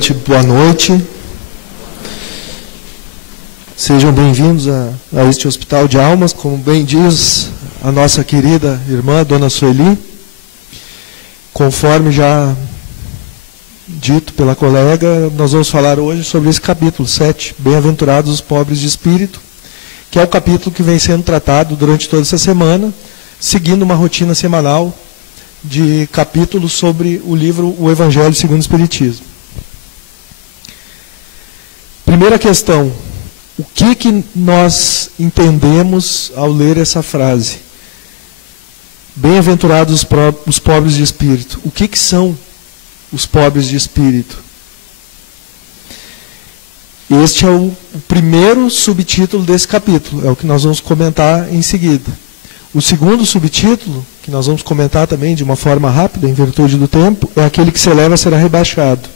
Primeiramente, boa noite. Sejam bem-vindos a este Hospital de Almas, como bem diz a nossa querida irmã, Dona Sueli. Conforme já dito pela colega, nós vamos falar hoje sobre esse capítulo 7, Bem-aventurados os pobres de espírito, que é o capítulo que vem sendo tratado durante toda essa semana, seguindo uma rotina semanal de capítulos sobre o livro O Evangelho segundo o Espiritismo. Primeira questão: o que nós entendemos ao ler essa frase? Bem-aventurados os pobres de espírito. O que são os pobres de espírito? Este é o primeiro subtítulo desse capítulo, é o que nós vamos comentar em seguida. O segundo subtítulo, que nós vamos comentar também de uma forma rápida, em virtude do tempo, é aquele que se eleva será rebaixado.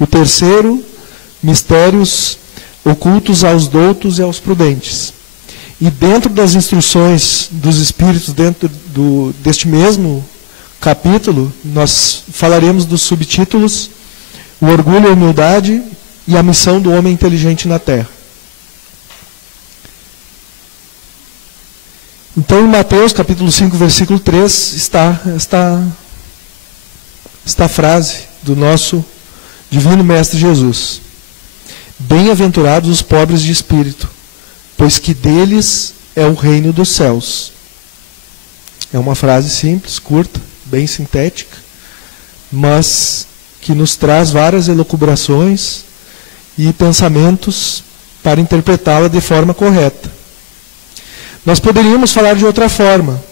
O terceiro, mistérios ocultos aos doutos e aos prudentes. E dentro das instruções dos espíritos, dentro deste mesmo capítulo, nós falaremos dos subtítulos: o orgulho, a humildade e a missão do homem inteligente na Terra. Então, em Mateus, capítulo 5, versículo 3, está esta frase do nosso Divino Mestre Jesus: Bem-aventurados os pobres de espírito, pois que deles é o reino dos céus. É uma frase simples, curta, bem sintética, mas que nos traz várias elucubrações e pensamentos para interpretá-la de forma correta. Nós poderíamos falar de outra forma.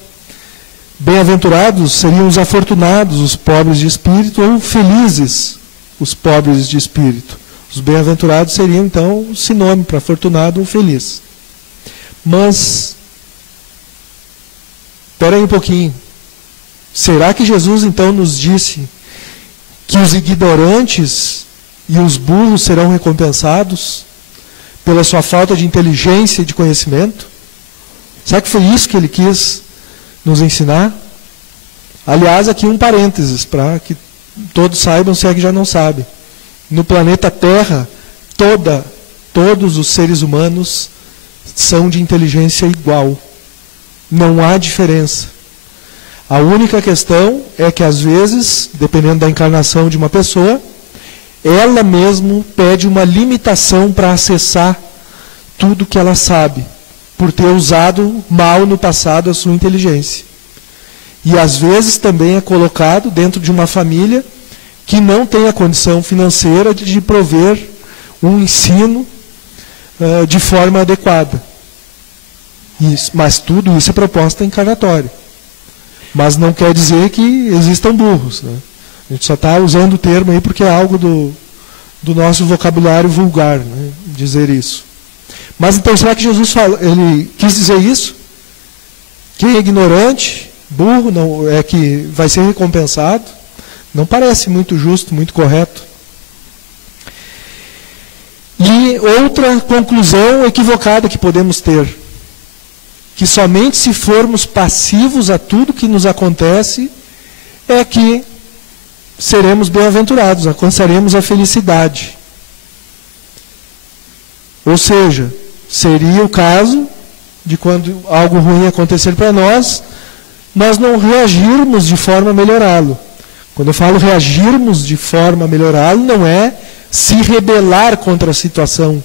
Bem-aventurados seriam os afortunados, os pobres de espírito, ou felizes, os pobres de espírito. Os bem-aventurados seriam, então, um sinônimo para afortunado ou feliz. Mas, espera aí um pouquinho. Será que Jesus, então, nos disse que os ignorantes e os burros serão recompensados pela sua falta de inteligência e de conhecimento? Será que foi isso que ele quis nos ensinar? Aliás, aqui um parênteses, para que todos saibam, se é que já não sabem. No planeta Terra, todos os seres humanos são de inteligência igual. Não há diferença. A única questão é que, às vezes, dependendo da encarnação de uma pessoa, ela mesmo pede uma limitação para acessar tudo que ela sabe, por ter usado mal no passado a sua inteligência. E às vezes também é colocado dentro de uma família que não tem a condição financeira de prover um ensino de forma adequada. Mas tudo isso é proposta encarnatória. Mas não quer dizer que existam burros, né? A gente só está usando o termo aí porque é algo do nosso vocabulário vulgar, né, dizer isso. Mas então, será que Jesus ele quis dizer isso? Quem é ignorante, burro, não, é que vai ser recompensado? Não parece muito justo, muito correto. E outra conclusão equivocada que podemos ter: que somente se formos passivos a tudo que nos acontece é que seremos bem-aventurados, alcançaremos a felicidade. Ou seja, seria o caso de quando algo ruim acontecer para nós não reagirmos de forma a melhorá-lo. Quando eu falo reagirmos de forma a melhorá-lo, não é se rebelar contra a situação,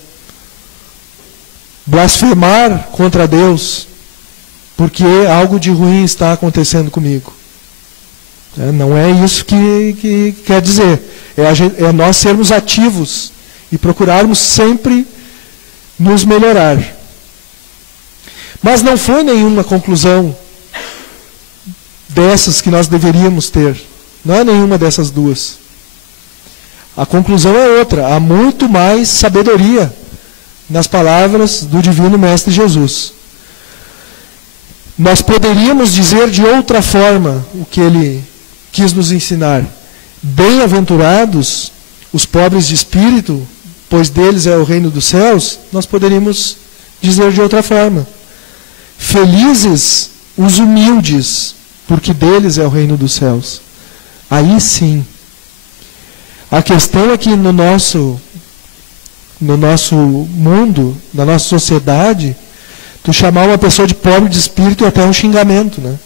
blasfemar contra Deus, porque algo de ruim está acontecendo comigo. Não é isso que quer dizer. É nós sermos ativos e procurarmos sempre nos melhorar. Mas não foi nenhuma conclusão dessas que nós deveríamos ter. Não é nenhuma dessas duas. A conclusão é outra. Há muito mais sabedoria nas palavras do Divino Mestre Jesus. Nós poderíamos dizer de outra forma o que ele quis nos ensinar. Bem-aventurados os pobres de espírito, pois deles é o reino dos céus. Nós poderíamos dizer de outra forma: felizes os humildes, porque deles é o reino dos céus. Aí sim, A questão é que no nosso mundo, na nossa sociedade, tu chamar uma pessoa de pobre de espírito é até um xingamento, né?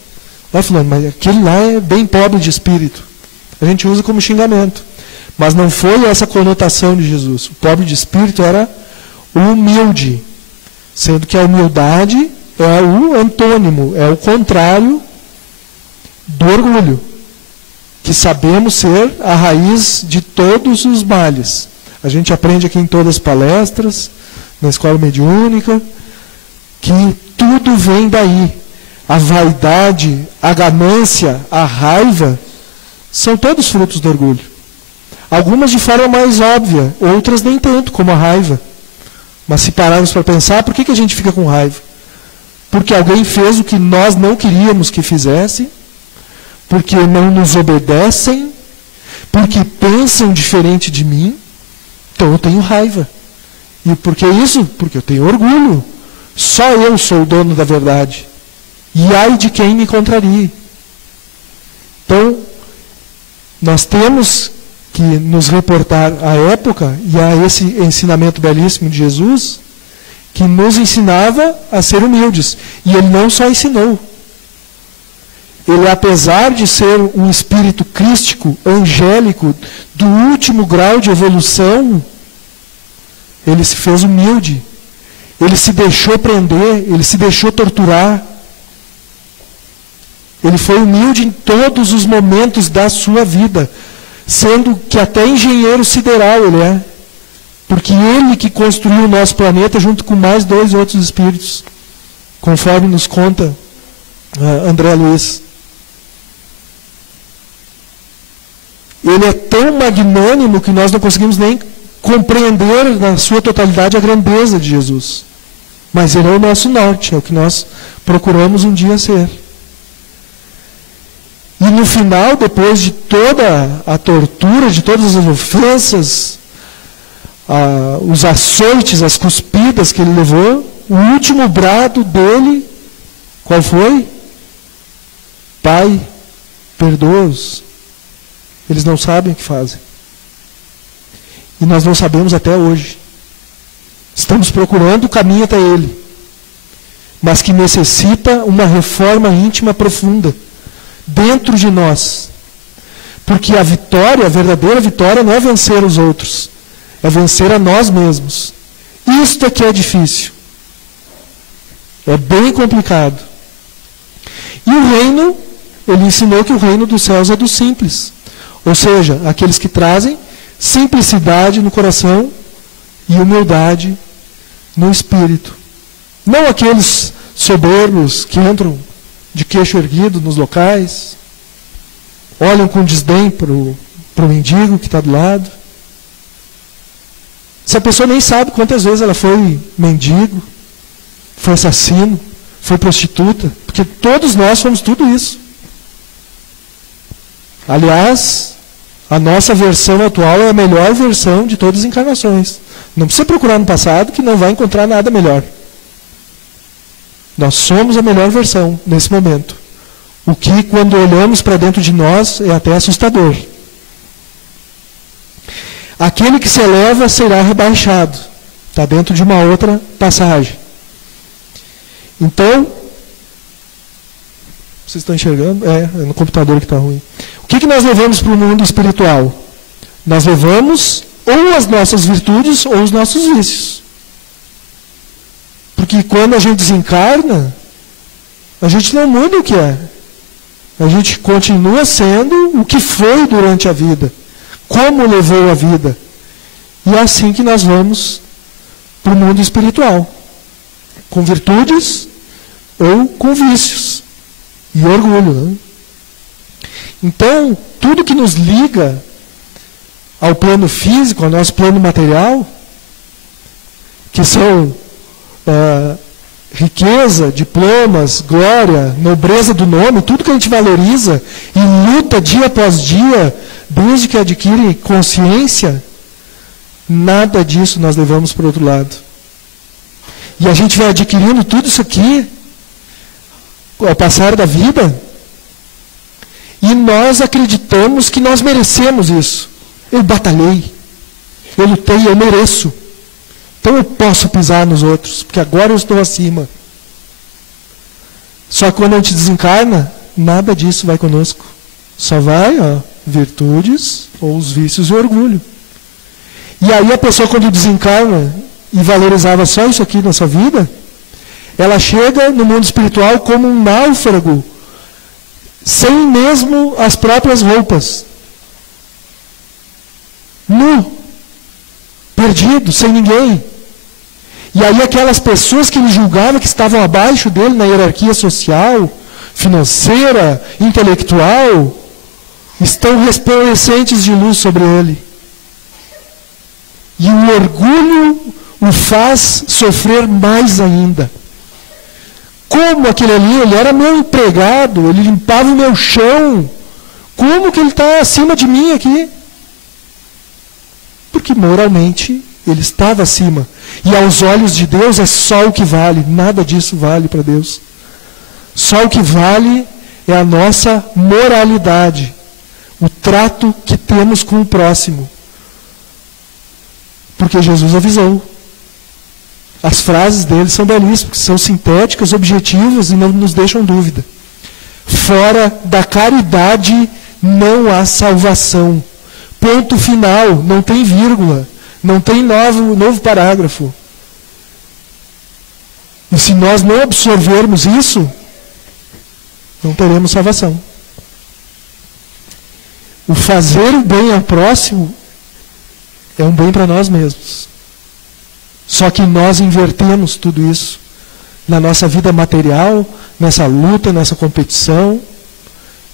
Vai falando, mas aquele lá é bem pobre de espírito. A gente usa como xingamento. Mas não foi essa conotação de Jesus. O pobre de espírito era humilde, sendo que a humildade é o antônimo, é o contrário do orgulho, que sabemos ser a raiz de todos os males. A gente aprende aqui em todas as palestras, na escola mediúnica, que tudo vem daí. A vaidade, a ganância, a raiva, são todos frutos do orgulho. Algumas de forma mais óbvia, outras nem tanto, como a raiva. Mas se pararmos para pensar, por que a gente fica com raiva? Porque alguém fez o que nós não queríamos que fizesse, porque não nos obedecem, porque pensam diferente de mim, então eu tenho raiva. E por que isso? Porque eu tenho orgulho. Só eu sou o dono da verdade. E ai de quem me contrarie. Então, nós temos que nos reportar à época e a esse ensinamento belíssimo de Jesus, que nos ensinava a ser humildes. E ele não só ensinou. Ele, apesar de ser um espírito crístico, angélico, do último grau de evolução, ele se fez humilde. Ele se deixou prender, ele se deixou torturar. Ele foi humilde em todos os momentos da sua vida, sendo que até engenheiro sideral ele é. Porque ele que construiu o nosso planeta junto com mais 2 outros espíritos, conforme nos conta André Luiz. Ele é tão magnânimo que nós não conseguimos nem compreender na sua totalidade a grandeza de Jesus. Mas ele é o nosso norte, é o que nós procuramos um dia ser. E no final, depois de toda a tortura, de todas as ofensas, os açoites, as cuspidas que ele levou, o último brado dele, qual foi? Pai, perdoa-os. Eles não sabem o que fazem. E nós não sabemos até hoje. Estamos procurando o caminho até ele, mas que necessita uma reforma íntima profunda dentro de nós. Porque a vitória, a verdadeira vitória, não é vencer os outros, é vencer a nós mesmos. Isto é que é difícil. É bem complicado. E o reino, ele ensinou que o reino dos céus é dos simples. Ou seja, aqueles que trazem simplicidade no coração e humildade no espírito. Não aqueles soberbos que entram de queixo erguido nos locais, olham com desdém para o mendigo que está do lado. Essa pessoa nem sabe quantas vezes ela foi mendigo, foi assassino, foi prostituta, porque todos nós fomos tudo isso. Aliás, a nossa versão atual é a melhor versão de todas as encarnações. Não precisa procurar no passado que não vai encontrar nada melhor. Nós somos a melhor versão nesse momento. O que, quando olhamos para dentro de nós, é até assustador. Aquele que se eleva será rebaixado. Está dentro de uma outra passagem. Então, vocês estão enxergando? É no computador que está ruim. O que nós levamos para o mundo espiritual? Nós levamos ou as nossas virtudes ou os nossos vícios. Porque quando a gente desencarna, a gente não muda o que é. A gente continua sendo o que foi durante a vida. Como levou a vida. E é assim que nós vamos para o mundo espiritual. Com virtudes ou com vícios. E orgulho, né? Então, tudo que nos liga ao plano físico, ao nosso plano material, que são riqueza, diplomas, glória, nobreza do nome, tudo que a gente valoriza e luta dia após dia, desde que adquire consciência, nada disso nós levamos para o outro lado. E a gente vai adquirindo tudo isso aqui ao passar da vida, e nós acreditamos que nós merecemos isso. Eu batalhei, eu lutei, eu mereço. Então eu posso pisar nos outros, porque agora eu estou acima. Só que quando a gente desencarna, nada disso vai conosco. Só vai, virtudes ou os vícios e o orgulho. E aí a pessoa, quando desencarna e valorizava só isso aqui na sua vida, ela chega no mundo espiritual como um náufrago, sem mesmo as próprias roupas. Nu, perdido, sem ninguém. E aí aquelas pessoas que ele julgava que estavam abaixo dele na hierarquia social, financeira, intelectual, estão resplandecentes de luz sobre ele. E o orgulho o faz sofrer mais ainda. Como aquele ali, ele era meu empregado, ele limpava o meu chão. Como que ele está acima de mim aqui? Porque moralmente ele estava acima. E aos olhos de Deus é só o que vale, nada disso vale para Deus. Só o que vale é a nossa moralidade, o trato que temos com o próximo. Porque Jesus avisou. As frases dele são belíssimas, são sintéticas, objetivas e não nos deixam dúvida. Fora da caridade não há salvação. Ponto final, não tem vírgula, não tem novo parágrafo. E se nós não absorvermos isso, não teremos salvação. O fazer o bem ao próximo é um bem para nós mesmos. Só que nós invertemos tudo isso na nossa vida material, nessa luta, nessa competição,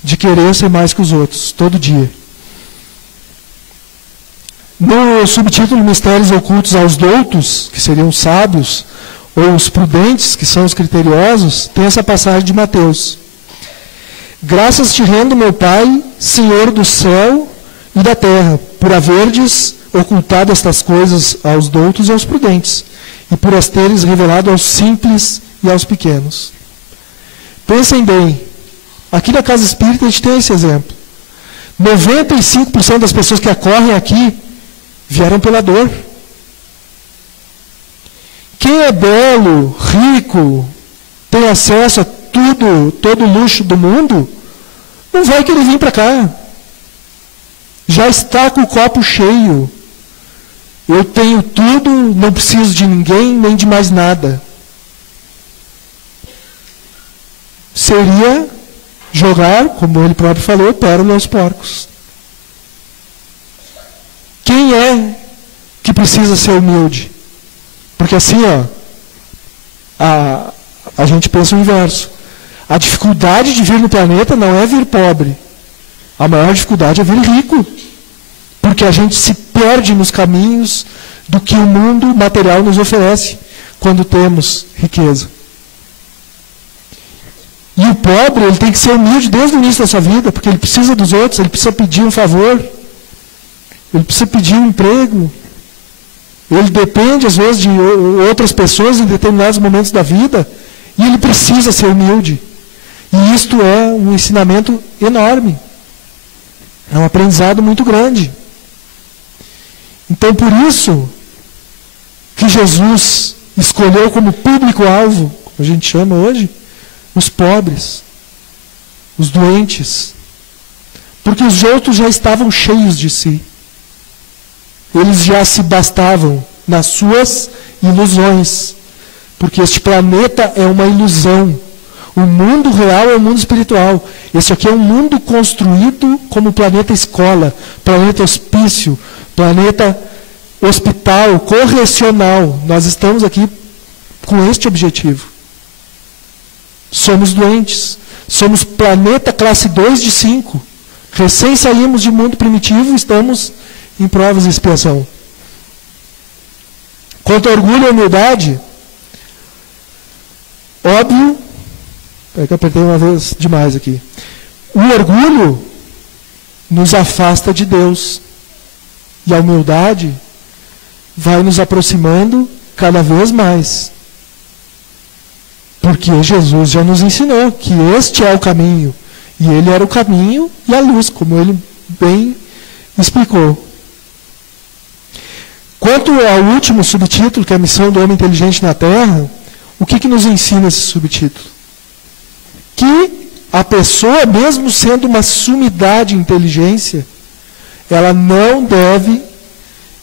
de querer ser mais que os outros, todo dia. No subtítulo Mistérios Ocultos aos Doutos, que seriam os sábios, ou os prudentes, que são os criteriosos, tem essa passagem de Mateus. Graças te rendo, meu Pai, Senhor do céu e da terra, por haverdes ocultado estas coisas aos doutos e aos prudentes, e por as teres revelado aos simples e aos pequenos. Pensem bem, aqui na Casa Espírita a gente tem esse exemplo. 95% das pessoas que acorrem aqui vieram pela dor. Quem é belo, rico, tem acesso a tudo, todo o luxo do mundo, não vai querer vir para cá. Já está com o copo cheio. Eu tenho tudo, não preciso de ninguém, nem de mais nada. Seria jogar, como ele próprio falou, pérola aos porcos. Quem é que precisa ser humilde? Porque assim, a gente pensa o inverso. A dificuldade de vir no planeta não é vir pobre. A maior dificuldade é vir rico. Porque a gente se perde nos caminhos do que o mundo material nos oferece quando temos riqueza. E o pobre, ele tem que ser humilde desde o início da sua vida, porque ele precisa dos outros, ele precisa pedir um favor, ele precisa pedir um emprego, ele depende às vezes de outras pessoas em determinados momentos da vida, e ele precisa ser humilde. E isto é um ensinamento enorme, é um aprendizado muito grande. Então, por isso que Jesus escolheu como público-alvo, como a gente chama hoje, os pobres, os doentes, porque os outros já estavam cheios de si. Eles já se bastavam nas suas ilusões, porque este planeta é uma ilusão. O mundo real é o mundo espiritual. Esse aqui é um mundo construído como planeta escola, planeta hospício, planeta hospital, correcional. Nós estamos aqui com este objetivo. Somos doentes. Somos planeta classe 2 de 5. Recém saímos de mundo primitivo e estamos em provas e expiação. Quanto ao orgulho e humildade, óbvio, é que eu apertei uma vez demais aqui. O orgulho nos afasta de Deus. E a humildade vai nos aproximando cada vez mais. Porque Jesus já nos ensinou que este é o caminho. E ele era o caminho e a luz, como ele bem explicou. Quanto ao último subtítulo, que é a missão do homem inteligente na Terra, o que nos ensina esse subtítulo? Que a pessoa, mesmo sendo uma sumidade de inteligência, ela não deve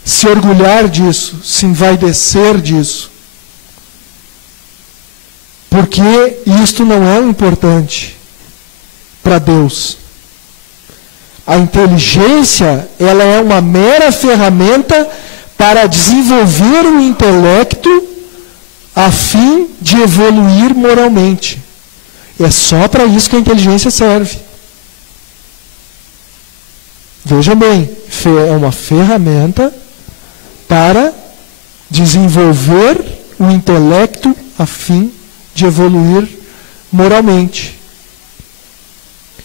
se orgulhar disso, se envaidecer disso. Porque isto não é o importante para Deus. A inteligência, ela é uma mera ferramenta para desenvolver o intelecto a fim de evoluir moralmente. É só para isso que a inteligência serve. Veja bem, é uma ferramenta para desenvolver o intelecto a fim de evoluir moralmente.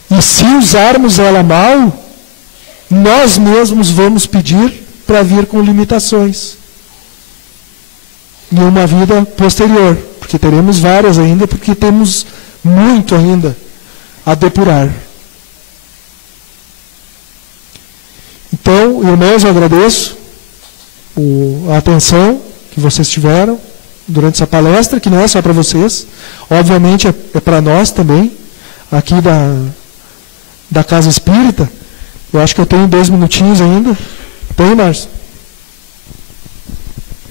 E se usarmos ela mal, nós mesmos vamos pedir para vir com limitações em uma vida posterior, porque teremos várias ainda, porque temos muito ainda a depurar. Então, irmãos, eu agradeço a atenção que vocês tiveram durante essa palestra, que não é só para vocês, obviamente é para nós também, aqui da Casa Espírita. Eu acho que eu tenho 2 minutinhos ainda. Tem, Márcio?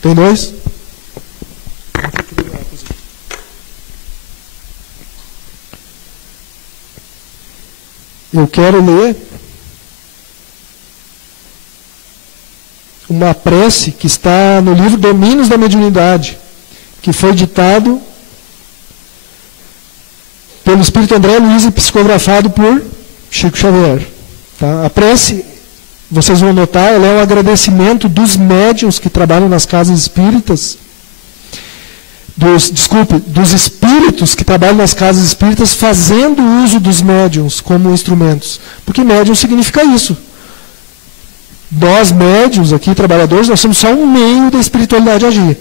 Tem 2? Eu quero ler uma prece que está no livro Domínios da Mediunidade, que foi ditado pelo Espírito André Luiz e psicografado por Chico Xavier. Tá? A prece, vocês vão notar, ela é um agradecimento dos médiuns que trabalham nas casas espíritas, dos espíritos que trabalham nas casas espíritas fazendo uso dos médiuns como instrumentos. Porque médium significa isso. Nós, médiuns aqui, trabalhadores, nós somos só um meio da espiritualidade agir.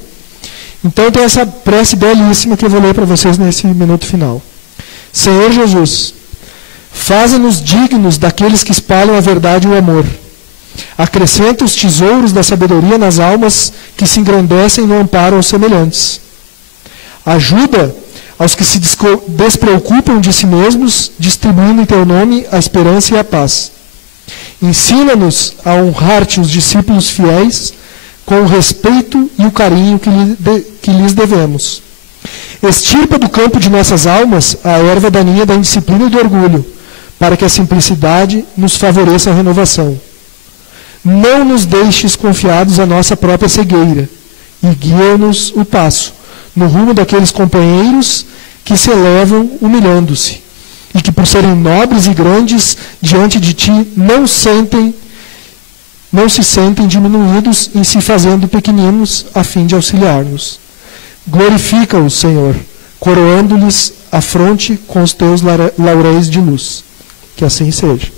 Então tem essa prece belíssima que eu vou ler para vocês nesse minuto final. Senhor Jesus, faze-nos dignos daqueles que espalham a verdade e o amor. Acrescenta os tesouros da sabedoria nas almas que se engrandecem no amparo aos semelhantes. Ajuda aos que se despreocupam de si mesmos, distribuindo em teu nome a esperança e a paz. Ensina-nos a honrar-te os discípulos fiéis com o respeito e o carinho que lhes devemos. Extirpa do campo de nossas almas a erva daninha da indisciplina e do orgulho, para que a simplicidade nos favoreça a renovação. Não nos deixes confiados à nossa própria cegueira, e guia-nos o passo, no rumo daqueles companheiros que se elevam humilhando-se, e que por serem nobres e grandes diante de ti não se sentem diminuídos em se fazendo pequeninos a fim de auxiliar-nos. Glorifica-os, Senhor, coroando-lhes a fronte com os teus lauréis de luz. Que assim seja.